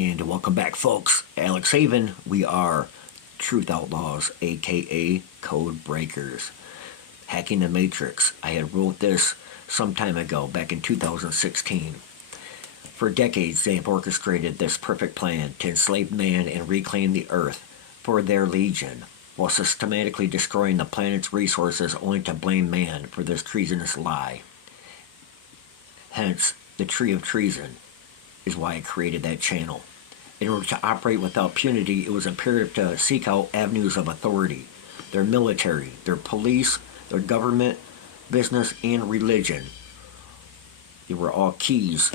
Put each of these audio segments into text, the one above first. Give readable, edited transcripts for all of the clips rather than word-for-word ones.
And welcome back, folks. Alex Haven. We are Truth Outlaws, aka Code Breakers. Hacking the Matrix. I had wrote this some time ago, back in 2016. For decades, they have orchestrated this perfect plan to enslave man and reclaim the earth for their legion, while systematically destroying the planet's resources only to blame man for this treasonous lie. Hence, the Tree of Treason is why I created that channel. In order to operate without punity, it was imperative to seek out avenues of authority. Their military, their police, their government, business, and religion. They were all keys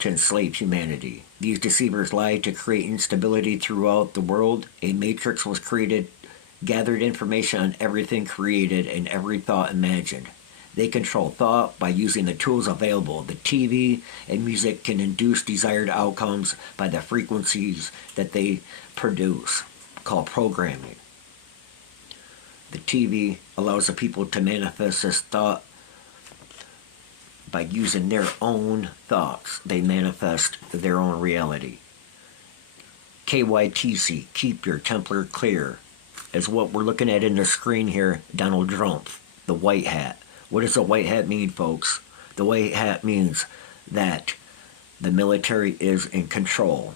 to enslave humanity. These deceivers lied to create instability throughout the world. A matrix was created, gathered information on everything created and every thought imagined. They control thought by using the tools available. The TV and music can induce desired outcomes by the frequencies that they produce, called programming. The TV allows the people to manifest this thought by using their own thoughts. They manifest their own reality. KYTC, keep your Templar clear, is what we're looking at in the screen here. Donald Trump, the white hat. What does the white hat mean, folks? The white hat means that the military is in control.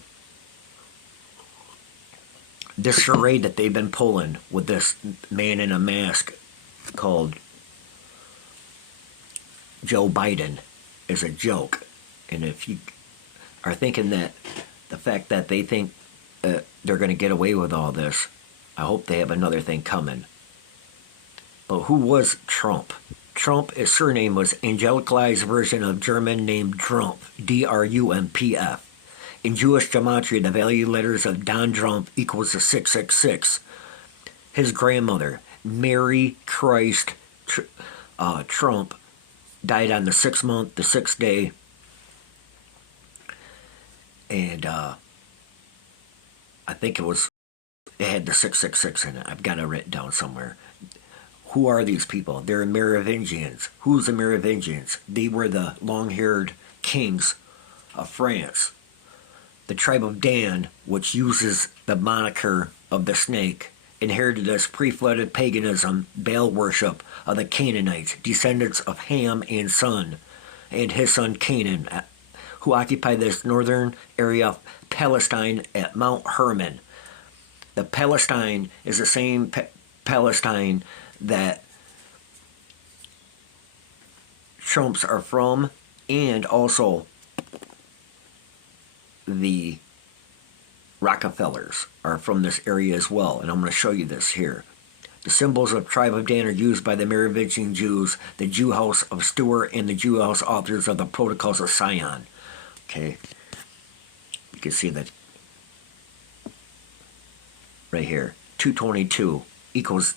This charade that they've been pulling with this man in a mask called Joe Biden is a joke. And if you are thinking that the fact that they think they're going to get away with all this, I hope they have another thing coming. But who was Trump? Trump, his surname was angelicalized version of German name Trump, D-R-U-M-P-F. In Jewish gematria, the value letters of Don Trump equals the 666. His grandmother, Mary Christ Trump, died on the 6th month, the 6th day. And I think it had the 666 in it. I've got it written down somewhere. Who are these people? They're Merovingians. Who's the Merovingians? They were the long-haired kings of France. The tribe of Dan, which uses the moniker of the snake, inherited this pre-flooded paganism, Baal worship of the Canaanites, descendants of Ham and son, and his son Canaan, who occupied this northern area of Palestine at Mount Hermon. The Palestine is the same Palestine that Trumps are from, and also the Rockefellers are from this area as well. And I'm going to show you this here. The symbols of tribe of Dan are used by the Merovingian Jews, the Jew house of Stuart, and the Jew house authors of the Protocols of Sion. Okay, you can see that right here. 222 equals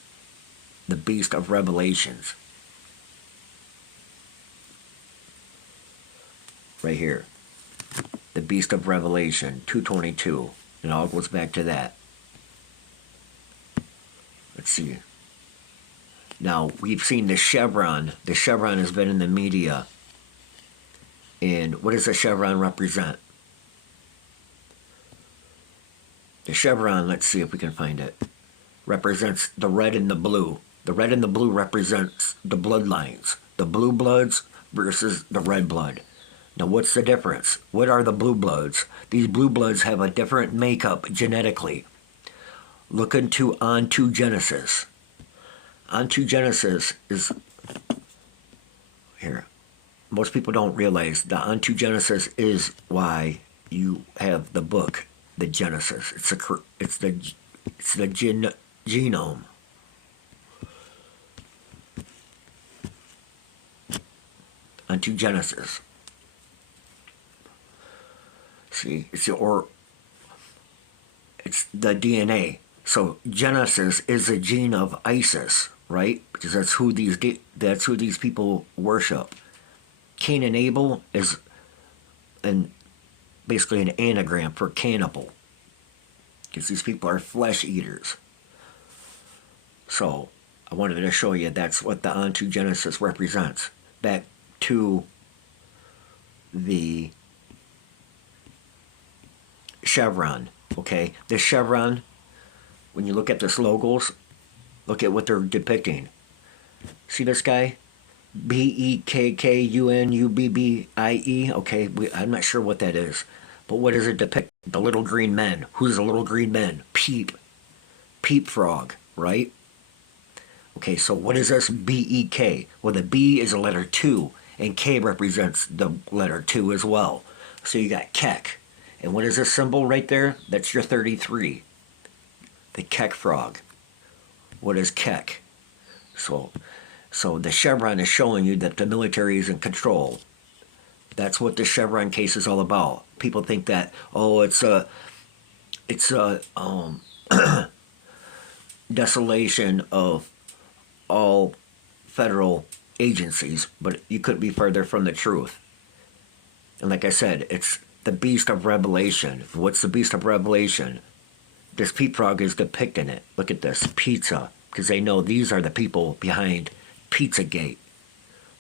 the beast of Revelations. Right here. The beast of Revelation, 222. It all goes back to that. Let's see. Now, we've seen the Chevron. The Chevron has been in the media. And what does the Chevron represent? The Chevron, let's see if we can find it, represents the red and the blue. The red and the blue represents the bloodlines. The blue bloods versus the red blood. Now, what's the difference? What are the blue bloods? These blue bloods have a different makeup genetically. Look into ontogenesis. Ontogenesis is here. Most people don't realize the ontogenesis is why you have the book, the Genesis. It's the genome. Ontogenesis. See, it's the DNA. So Genesis is the gene of Isis, right? Because that's who these people worship. Cain and Abel is basically an anagram for cannibal, because these people are flesh eaters. So I wanted to show you that's what the ontogenesis represents. Back to the Chevron. Okay, this Chevron, when you look at this logos, look at what they're depicting. See this guy? Bekkunubie. Okay, I'm not sure what that is. But what does it depict? The little green men. Who's the little green men? Peep. Peep frog, right? Okay, so what is this BEK? Well, the B is a letter 2, and K represents the letter 2 as well. So you got Kek. And what is this symbol right there? That's your 33. The Kek frog. What is Kek? So the Chevron is showing you that the military is in control. That's what the Chevron case is all about. People think that, oh, it's a desolation of all federal agencies, but you couldn't be further from the truth. And like I said, it's the beast of Revelation. What's the beast of Revelation? This peep frog is depicting it. Look at this, pizza, because they know these are the people behind Pizzagate,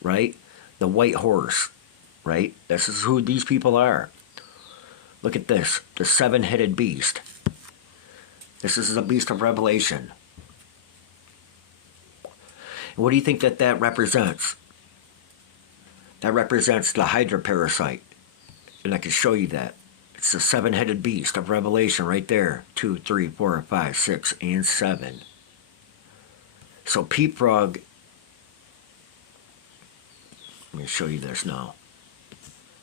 right? The white horse, right? This is who these people are. Look at this, the 7-headed beast. This is the beast of Revelation. What do you think that represents? That represents the Hydra parasite. And I can show you that. It's the 7-headed beast of Revelation right there. 2, 3, 4, 5, 6, and 7. So peep frog. Let me show you this now.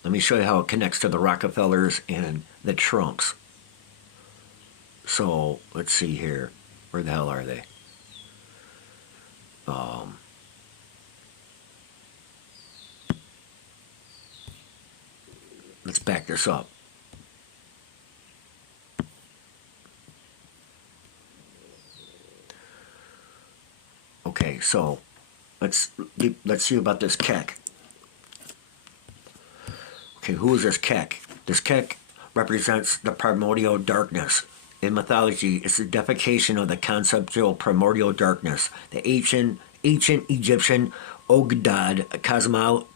Let me show you how it connects to the Rockefellers and the Trumps. So let's see here. Where the hell are they? Let's back this up. Okay, so let's see about this Kek. Okay, who is this Kek? This Kek represents the primordial darkness. In mythology, it's the deification of the conceptual primordial darkness, the ancient Egyptian Ogdad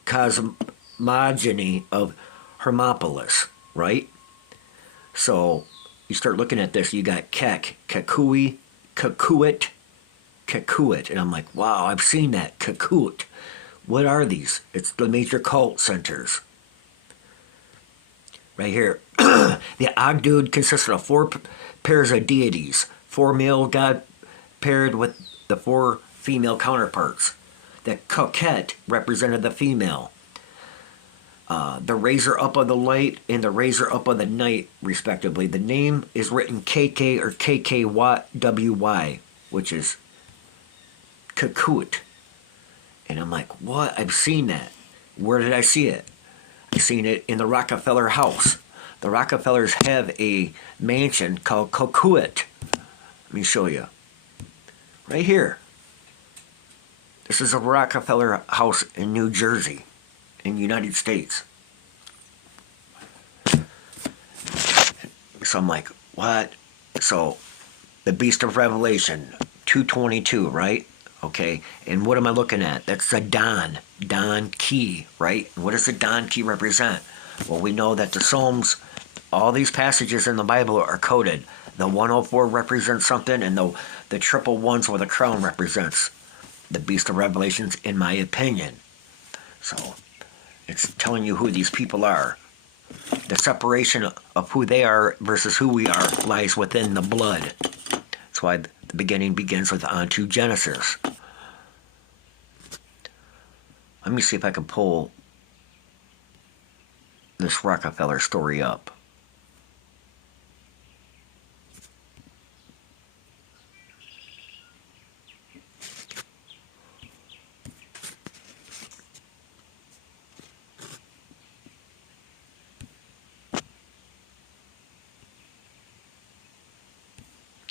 cosmogony of Hermopolis, right? So you start looking at this, you got Kek, Kekui, Kekuit, and I'm like, wow, I've seen that, Kekuit. What are these? It's the major cult centers. Right here, the Ogdud consisted of 4 pairs of deities, 4 male god paired with the 4 female counterparts. The Coquette represented the female. The raiser up of the light and the raiser up of the night, respectively. The name is written KK or KKWY, which is Kekut. And I'm like, what? I've seen that. Where did I see it? I seen it in the Rockefeller house. The Rockefellers have a mansion called Coquet. Let me show you. Right here. This is a Rockefeller house in New Jersey, in the United States. So I'm like, what? So, the Beast of Revelation, 222, right? Okay, and what am I looking at? That's the Don key, right? What does the Don key represent? Well, we know that the Psalms, all these passages in the Bible are coded. The 104 represents something, and the triple ones where the crown represents the Beast of Revelations, in my opinion. So, it's telling you who these people are. The separation of who they are versus who we are lies within the blood. That's why the beginning begins with onto Genesis. Let me see if I can pull this Rockefeller story up.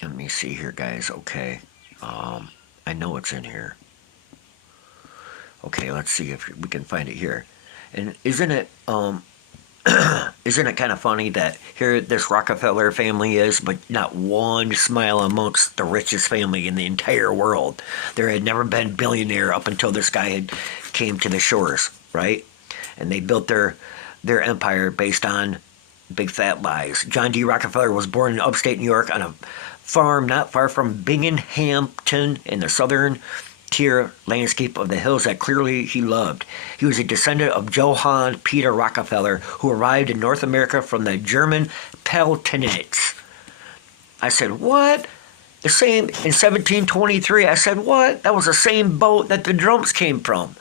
Let me see here, guys. Okay. I know it's in here. Okay, let's see if we can find it here. And isn't it isn't it kind of funny that here this Rockefeller family is, but not one smile amongst the richest family in the entire world. There had never been billionaire up until this guy had came to the shores, right? And they built their empire based on Big fat lies. John D. Rockefeller was born in upstate New York on a farm not far from Binghamton in the southern tier landscape of the hills that clearly he loved. He was a descendant of Johann Peter Rockefeller, who arrived in North America from the German Palatinate. I said, what? The same in 1723. I said, what? That was the same boat that the drums came from.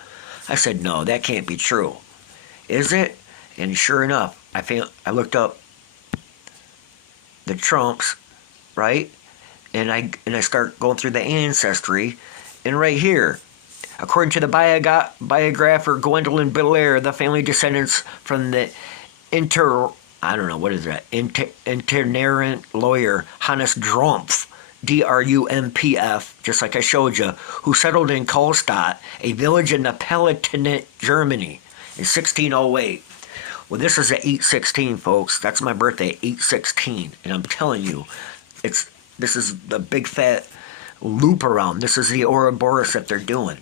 I said, no, that can't be true. Is it? And sure enough, I looked up the Trumps, right? And I start going through the ancestry, and right here, according to the biographer Gwendolyn Belair, the family descendants from the itinerant lawyer Hannes Drumpf, Drumpf, just like I showed you, who settled in Karlstadt, a village in the Palatinate, Germany, in 1608. Well, this is at 8/16, folks. That's my birthday, 8/16. And I'm telling you, this is the big fat loop around. This is the Ouroboros that they're doing.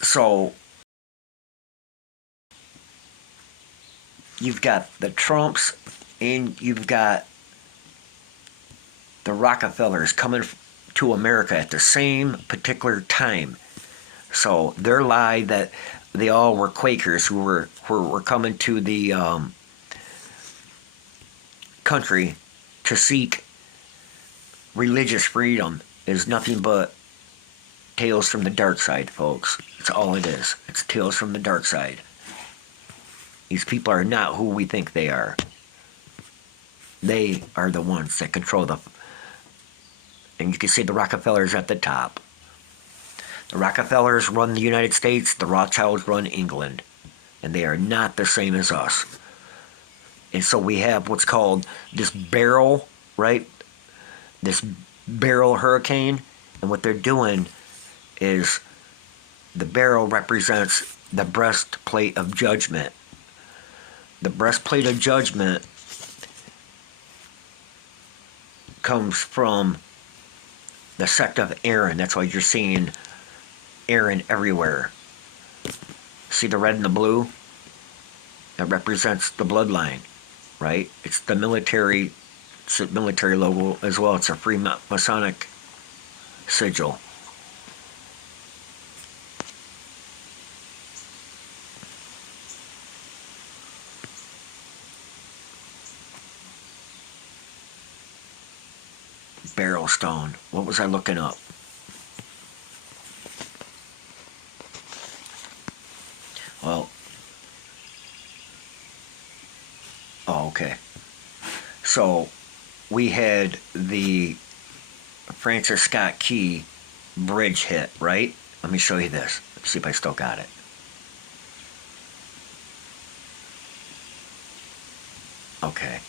So, you've got the Trumps and you've got the Rockefellers coming to America at the same particular time. So, their lie that they all were Quakers who were coming to the country to seek religious freedom is nothing but tales from the dark side, folks. That's all it is. It's tales from the dark side. These people are not who we think they are. They are the ones that control and you can see the Rockefellers at the top. The Rockefellers run the United States, the Rothschilds run England, and they are not the same as us. And so we have what's called this barrel, right? This barrel hurricane, and what they're doing is the barrel represents the breastplate of judgment. The breastplate of judgment comes from the sect of Aaron. That's why you're seeing Aaron everywhere. See the red and the blue? That represents the bloodline, right? It's the military logo as well. It's a Freemasonic sigil. Barrel stone. What was I looking up? Well, okay. So, we had the Francis Scott Key bridge hit, right? Let me show you this. Let's see if I still got it. Okay.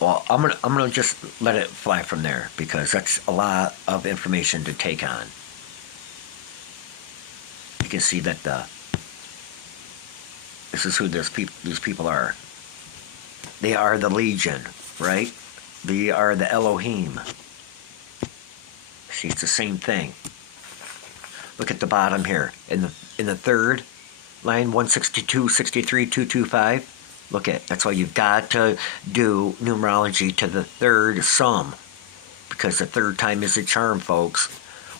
Well, I'm gonna just let it fly from there because that's a lot of information to take on. You can see that this is who these people are. They are the Legion, right? They are the Elohim. See, it's the same thing. Look at the bottom here. In the third line, 162, 63, 225. Look at, that's why you've got to do numerology to the third sum. Because the third time is a charm, folks.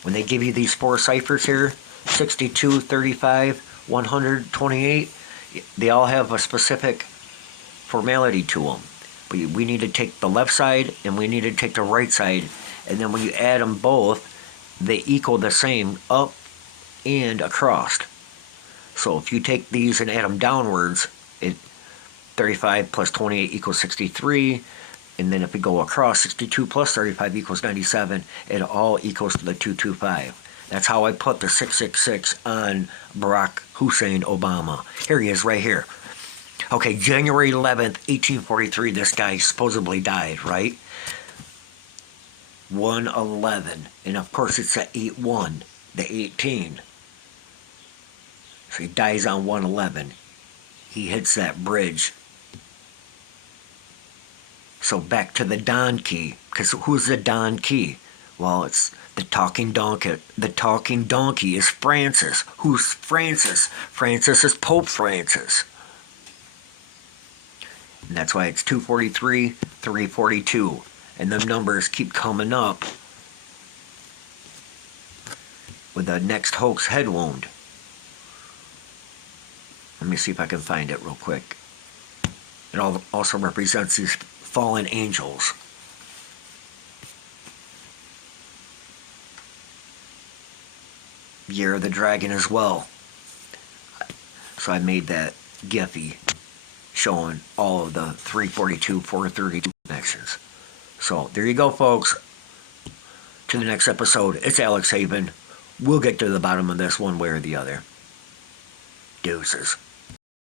When they give you these four ciphers here, 62, 35, 128, they all have a specific formality to them. But we need to take the left side and we need to take the right side. And then when you add them both, they equal the same up and across. So if you take these and add them downwards, 35 plus 28 equals 63. And then if we go across, 62 plus 35 equals 97. It all equals to the 225. That's how I put the 666 on Barack Hussein Obama. Here he is right here. Okay, January 11th, 1843, this guy supposedly died, right? 111. And of course it's at 8-1, the 18. So he dies on 111. He hits that bridge. So back to the Don Key, because who's the Don Key? Well, it's the talking donkey. The talking donkey is Francis. Who's Francis? Francis is Pope Francis. And that's why it's 243, 342. And the numbers keep coming up with the next hoax head wound. Let me see if I can find it real quick. It also represents these fallen angels. Year of the Dragon as well. So I made that Giphy showing all of the 342, 432 connections. So there you go, folks. To the next episode. It's Alex Haven. We'll get to the bottom of this one way or the other. Deuces.